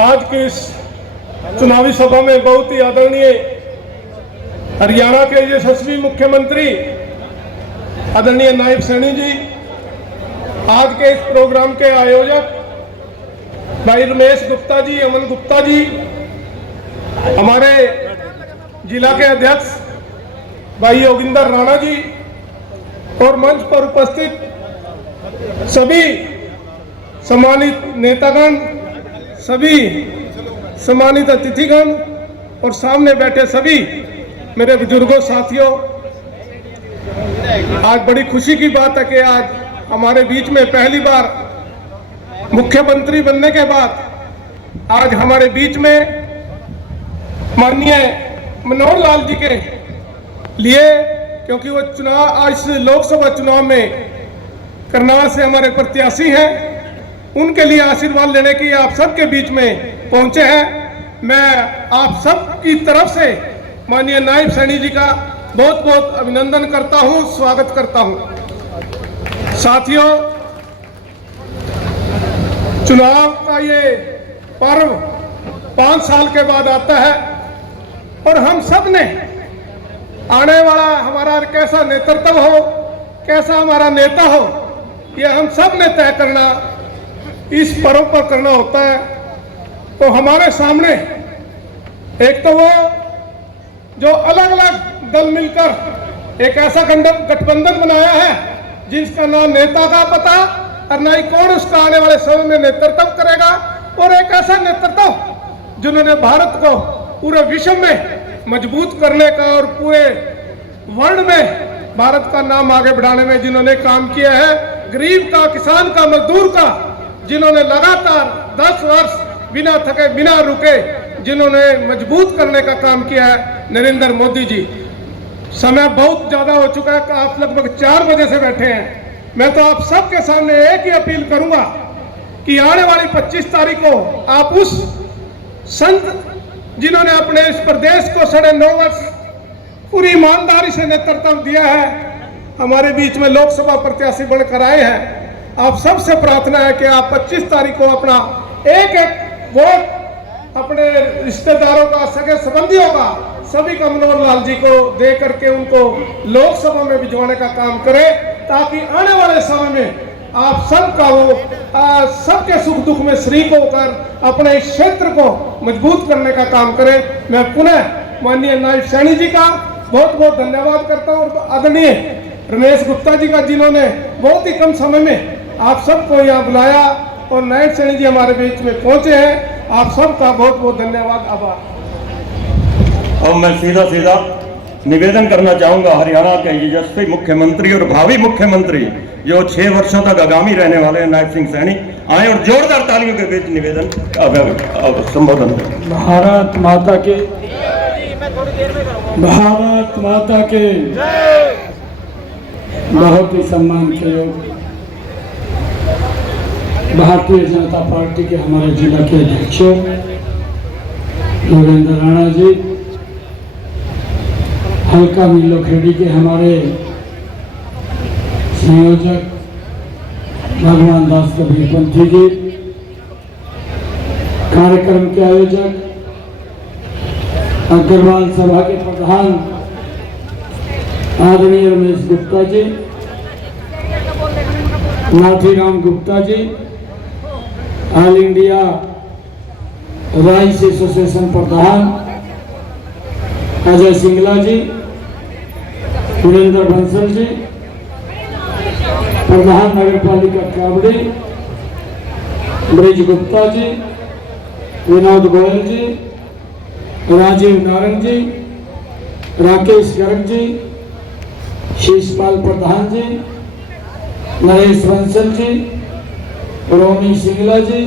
आज की इस चुनावी सभा में बहुत ही आदरणीय हरियाणा के यशस्वी मुख्यमंत्री आदरणीय नायब सैनी जी, आज के इस प्रोग्राम के आयोजक भाई रमेश गुप्ता जी, अमन गुप्ता जी, हमारे जिला के अध्यक्ष भाई योगिंदर राणा जी और मंच पर उपस्थित सभी सम्मानित नेतागण, सभी सम्मानित अतिथिगण और सामने बैठे सभी मेरे बुजुर्गों, साथियों, आज बड़ी खुशी की बात है कि आज हमारे बीच में पहली बार मुख्यमंत्री बनने के बाद आज हमारे बीच में माननीय मनोहर लाल जी के लिए, क्योंकि वो चुनाव इस लोकसभा चुनाव में करनाल से हमारे प्रत्याशी हैं, उनके लिए आशीर्वाद लेने के लिए आप सबके बीच में पहुंचे हैं। मैं आप सब की तरफ से माननीय नायब सैनी जी का बहुत बहुत अभिनंदन करता हूं, स्वागत करता हूं। साथियों, चुनाव का ये पर्व 5 साल के बाद आता है और हम सब ने आने वाला हमारा कैसा नेतृत्व हो, कैसा हमारा नेता हो, ये हम सब ने तय करना, इस पर्व पर करना होता है। तो हमारे सामने एक तो वो जो अलग अलग दल मिलकर एक ऐसा गठबंधन बनाया है जिसका ना नेता का पता और ना ही कौन उसका आने वाले समय में नेतृत्व करेगा, और एक ऐसा नेतृत्व जिन्होंने भारत को पूरे विश्व में मजबूत करने का और पूरे वर्ल्ड में भारत का नाम आगे बढ़ाने में जिन्होंने काम किया है, गरीब का, किसान का, मजदूर का, जिन्होंने लगातार 10 वर्ष बिना थके बिना रुके जिन्होंने मजबूत करने का काम किया है, नरेंद्र मोदी जी। समय बहुत ज्यादा हो चुका है, आप लगभग 4 बजे से बैठे हैं। मैं तो आप सबके सामने एक ही अपील करूंगा कि आने वाली 25 तारीख को आप उस संत जिन्होंने अपने इस प्रदेश को 9.5 वर्ष पूरी ईमानदारी से नेतृत्व दिया है, हमारे बीच में लोकसभा प्रत्याशी बनकर आए हैं, आप सबसे प्रार्थना है कि आप 25 तारीख को अपना एक वोट अपने रिश्तेदारों का, सगे संबंधियों का, सभी का मनोहर लाल जी को दे करके उनको लोकसभा में भिजवाने का काम करें, ताकि आने वाले समय में आप सबका वो सबके सुख दुख में शरीक होकर अपने इस क्षेत्र को मजबूत करने का काम करें। मैं पुनः माननीय नायब सैनी जी का बहुत बहुत धन्यवाद करता हूँ और आदरणीय रमेश गुप्ता जी का, जिन्होंने बहुत ही कम समय में आप सबको यहाँ बुलाया और नायब सैनी जी हमारे बीच में पहुंचे हैं। आप सबका बहुत बहुत धन्यवाद, आभार। अब मैं सीधा निवेदन करना चाहूंगा हरियाणा के यशस्वी मुख्यमंत्री और भावी मुख्यमंत्री जो 6 वर्षों तक आगामी रहने वाले हैं, नायब सिंह सैनी आए और जोरदार तालियों के बीच निवेदन संबोधन। भारत माता के, भारत माता के बहुत ही सम्मान के योग्य भारतीय जनता पार्टी के हमारे जिला के अध्यक्ष योगिंदर राणा जी, हल्का मिलोखेड़ी के हमारे संयोजक भगवान दास कबीरपंथी जी, कार्यक्रम के आयोजक अग्रवाल सभा के प्रधान आदरणीय Ramesh Gupta ji, Nathiram Gupta ji, all India rice association प्रधान अजय सिंगला जी, सुरेंद्र बंसल जी, प्रधान नगर पालिका कावड़ी ब्रिज गुप्ता जी, विनोद गोयल जी, राजीव नारंग जी, राकेश गर्ग जी, शीशपाल प्रधान जी, नरेश बंसल जी, रोमी सिंगला जी,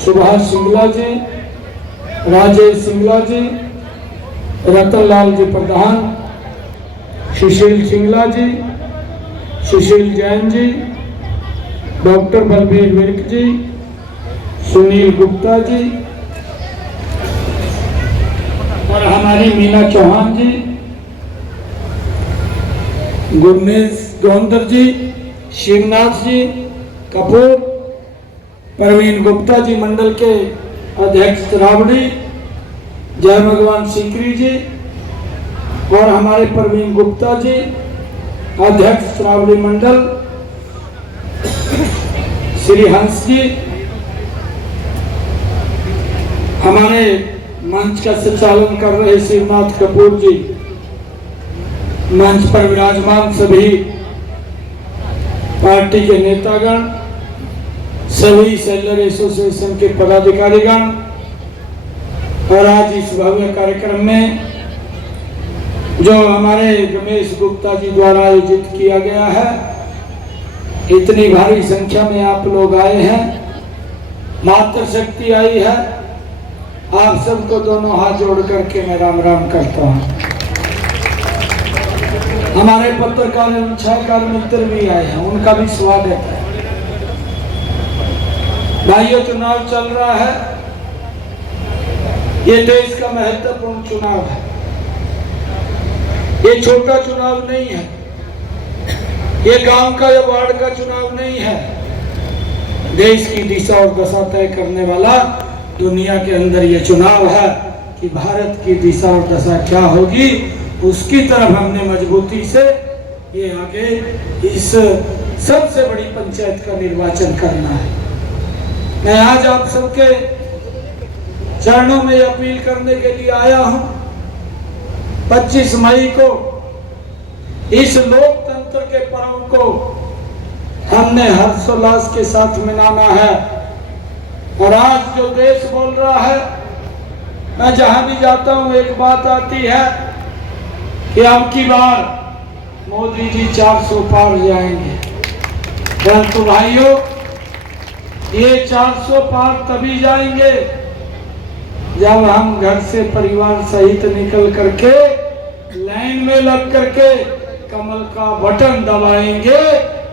सुभाष सिंगला जी, राजेश सिंगला जी, रतन लाल जी प्रधान, सुशील सिंगला जी, सुशील जैन जी, डॉक्टर बलबीर विर्क जी, सुनील गुप्ता जी और हमारी मीना चौहान जी, गुरनेश गौंदर जी, शिवनाथ जी कपूर, प्रवीण गुप्ता जी मंडल के अध्यक्ष राबड़ी, जय भगवान सीकरी जी और हमारे प्रवीण गुप्ता जी, अध्यक्ष राबड़ी मंडल, श्री हंस जी, हमारे मंच का संचालन कर रहे शिवनाथ कपूर जी, मंच पर विराजमान सभी पार्टी के नेतागण, सभी सेलर एसोसिएशन के पदाधिकारीगण और आज इस भव्य कार्यक्रम में जो हमारे रमेश गुप्ता जी द्वारा आयोजित किया गया है, इतनी भारी संख्या में आप लोग आए हैं, मातृशक्ति आई है। आप सबको दोनों हाथ जोड़ करके मैं राम राम करता हूँ। हमारे पत्रकार एवं छायाकार मित्र भी आए हैं, उनका भी स्वागत है। भाइयों, चुनाव चल रहा है, ये देश का महत्वपूर्ण चुनाव है। ये छोटा चुनाव नहीं है, ये गांव का या वार्ड का चुनाव नहीं है। देश की दिशा और दशा तय करने वाला दुनिया के अंदर ये चुनाव है कि भारत की दिशा और दशा क्या होगी, उसकी तरफ हमने मजबूती से ये आगे इस सबसे बड़ी पंचायत का निर्वाचन करना है। मैं आज आप सबके चरणों में अपील करने के लिए आया हूं। 25 मई को इस लोकतंत्र के पर्व को हमने हर्षोल्लास के साथ मनाना है। और आज जो देश बोल रहा है, मैं जहां भी जाता हूं एक बात आती है कि अब की बार मोदी जी 400 पार जाएंगे। परंतु भाइयों, ये 400 पार तभी जाएंगे जब हम घर से परिवार सहित निकल करके लाइन में लग करके कमल का बटन दबाएंगे।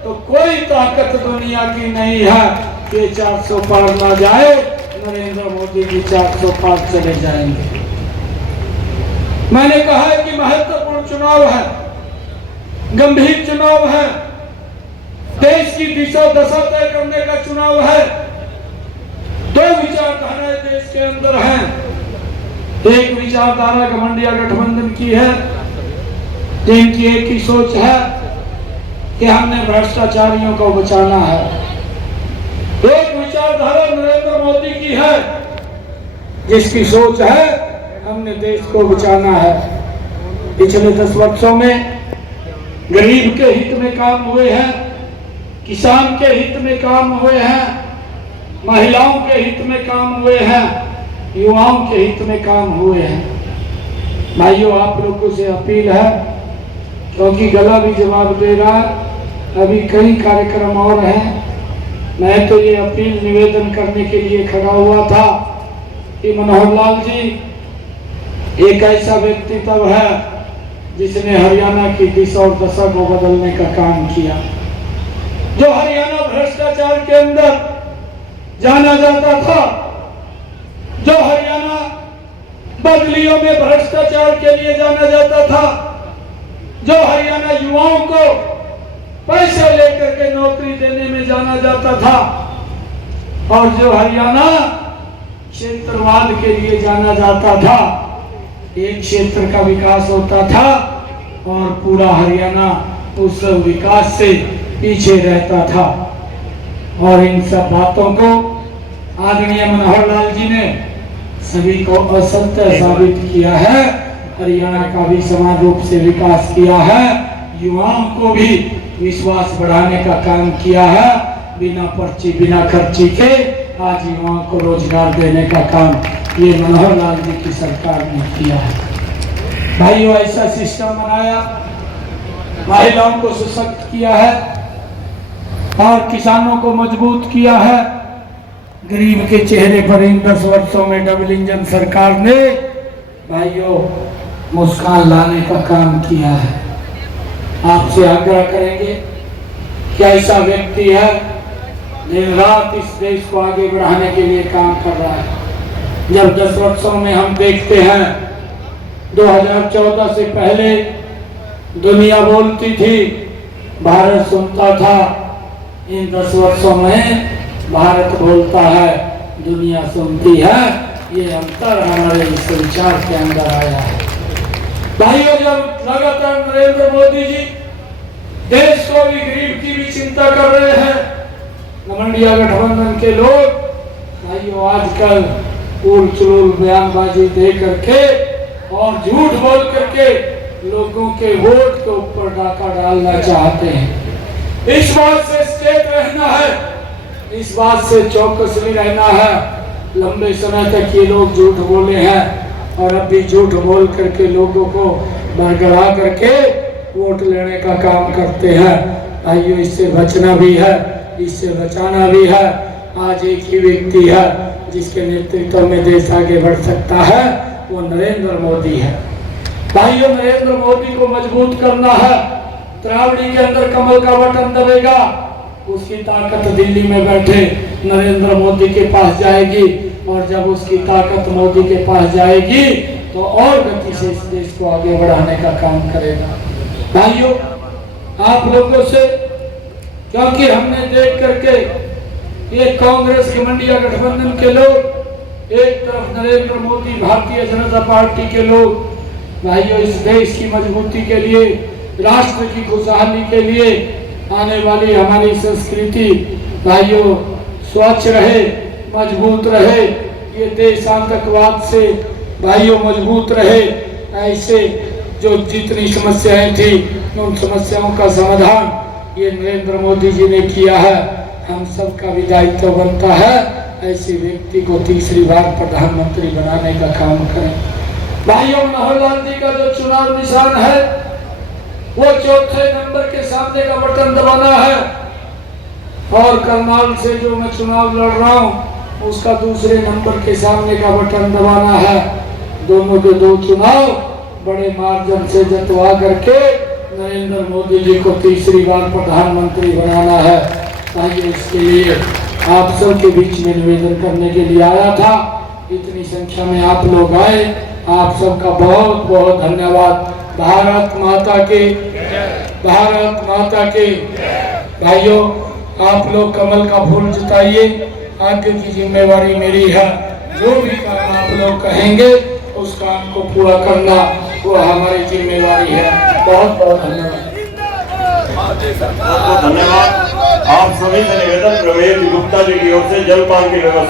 तो कोई ताकत दुनिया की नहीं है कि 400 पार ना जाए। नरेंद्र मोदी जी 400 पार चले जाएंगे। मैंने कहा है कि महत्वपूर्ण चुनाव है, गंभीर चुनाव है, देश की दिशा दशा तय करने का चुनाव है। दो विचारधाराएं देश के अंदर हैं। एक विचारधारा घमंडिया गठबंधन की है, जिनकी एक ही सोच है कि हमने भ्रष्टाचारियों को बचाना है। एक विचारधारा नरेंद्र मोदी की है, जिसकी सोच है हमने देश को बचाना है। पिछले 10 वर्षों में गरीब के हित में काम हुए हैं, किसान के हित में काम हुए हैं, महिलाओं के हित में काम हुए हैं, युवाओं के हित में काम हुए हैं। भाइयों, आप लोगों से अपील है, क्योंकि गला भी जवाब दे रहा है, अभी कई कार्यक्रम और हैं। मैं तो ये अपील निवेदन करने के लिए खड़ा हुआ था कि मनोहर लाल जी एक ऐसा व्यक्तित्व है जिसने हरियाणा की दिशा और दशा को बदलने का काम किया। जो हरियाणा भ्रष्टाचार के अंदर जाना जाता था, जो हरियाणा बदलियों में भ्रष्टाचार के लिए जाना जाता था, जो हरियाणा युवाओं को पैसे लेकर के नौकरी देने में जाना जाता था, और जो हरियाणा क्षेत्रवाद के लिए जाना जाता था। एक क्षेत्र का विकास होता था और पूरा हरियाणा उस विकास से पीछे रहता था। और इन सब बातों को आदरणीय मनोहर लाल जी ने सभी को असत्य साबित किया है। हरियाणा का भी समान रूप से विकास किया है, युवाओं को भी विश्वास बढ़ाने का काम किया है। बिना पर्ची बिना खर्ची के आज युवाओं को रोजगार देने का काम ये मनोहर लाल जी की सरकार ने किया है। भाइयों, ऐसा सिस्टम बनाया, महिलाओं को सशक्त किया है और किसानों को मजबूत किया है। गरीब के चेहरे पर इन 10 वर्षों में डबल इंजन सरकार ने भाइयों मुस्कान लाने का काम किया है। आपसे आग्रह करेंगे कि ऐसा व्यक्ति है दिन रात इस देश को आगे बढ़ाने के लिए काम कर रहा है। जब 10 वर्षों में हम देखते हैं, 2014 से पहले दुनिया बोलती थी, भारत सुनता था। इन 10 वर्षों में भारत बोलता है, दुनिया सुनती है। ये अंतर हमारे इस विचार के अंदर आया है। भाइयों, जब लगातार नरेंद्र मोदी जी देश को भी, गरीब की भी चिंता कर रहे हैं, घमंडिया गठबंधन के लोग भाइयों आजकल उल चुल बयानबाजी दे करके और झूठ बोल करके लोगों के वोट के ऊपर डाका डालना चाहते हैं। इस बात से सचेत रहना है, इस बात से चौकस भी रहना है। लंबे समय तक ये लोग झूठ बोले हैं और अब भी झूठ बोल करके लोगों को भड़बड़ा करके वोट लेने का काम करते हैं। भाइयों, इससे बचना भी है, इससे बचाना भी है। आज एक ही व्यक्ति है जिसके नेतृत्व में देश आगे बढ़ सकता है, वो नरेंद्र मोदी है। भाइयों, नरेंद्र मोदी को मजबूत करना है। त्रावड़ी के अंदर कमल का बटन दबेगा, उसकी ताकत दिल्ली में बैठे नरेंद्र मोदी के पास जाएगी और जब उसकी ताकत मोदी के पास जाएगी तो और गति से इस देश को आगे बढ़ाने का काम करेगा। भाइयों, आप लोगों से, क्योंकि हमने देख करके ये कांग्रेस घमंडिया गठबंधन के लोग, एक तरफ नरेंद्र मोदी भारतीय जनता पार्टी के लोग, भाइयों इस देश की मजबूती के लिए, राष्ट्र की खुशहाली के लिए, आने वाली हमारी संस्कृति भाइयों स्वच्छ रहे, मजबूत रहे, ये देश आतंकवाद से भाइयों मजबूत रहे, ऐसे जो जितनी समस्याएं थी उन समस्याओं का समाधान ये नरेंद्र मोदी जी ने किया है। हम सबका भी दायित्व बनता है ऐसे व्यक्ति को तीसरी बार प्रधानमंत्री बनाने का काम करें। भाइयों, मनोहर लाल जी का जो चुनाव निशान है वो चौथे नंबर के सामने का बटन दबाना है और करनाल से जो मैं चुनाव लड़ रहा हूँ उसका दूसरे नंबर के सामने का बटन दबाना है। दोनों के दो चुनाव बड़े मार्जिन से जितवा करके नरेंद्र मोदी जी को तीसरी बार प्रधानमंत्री बनाना है। ताकि इसके लिए आप सबके बीच में निवेदन करने के लिए आया था। इतनी संख्या में आप लोग आए, आप सबका बहुत बहुत धन्यवाद। भारत माता के, भारत माता के। भाइयों, आप लोग कमल का फूल जिताइए, आगे की जिम्मेवारी मेरी है। जो भी काम आप लोग कहेंगे उस काम को पूरा करना वो हमारी जिम्मेवारी है। बहुत बहुत धन्यवाद। धन्यवाद। आप सभी से निवेदन, रमेश गुप्ता जी की ओर से जलपान की व्यवस्था।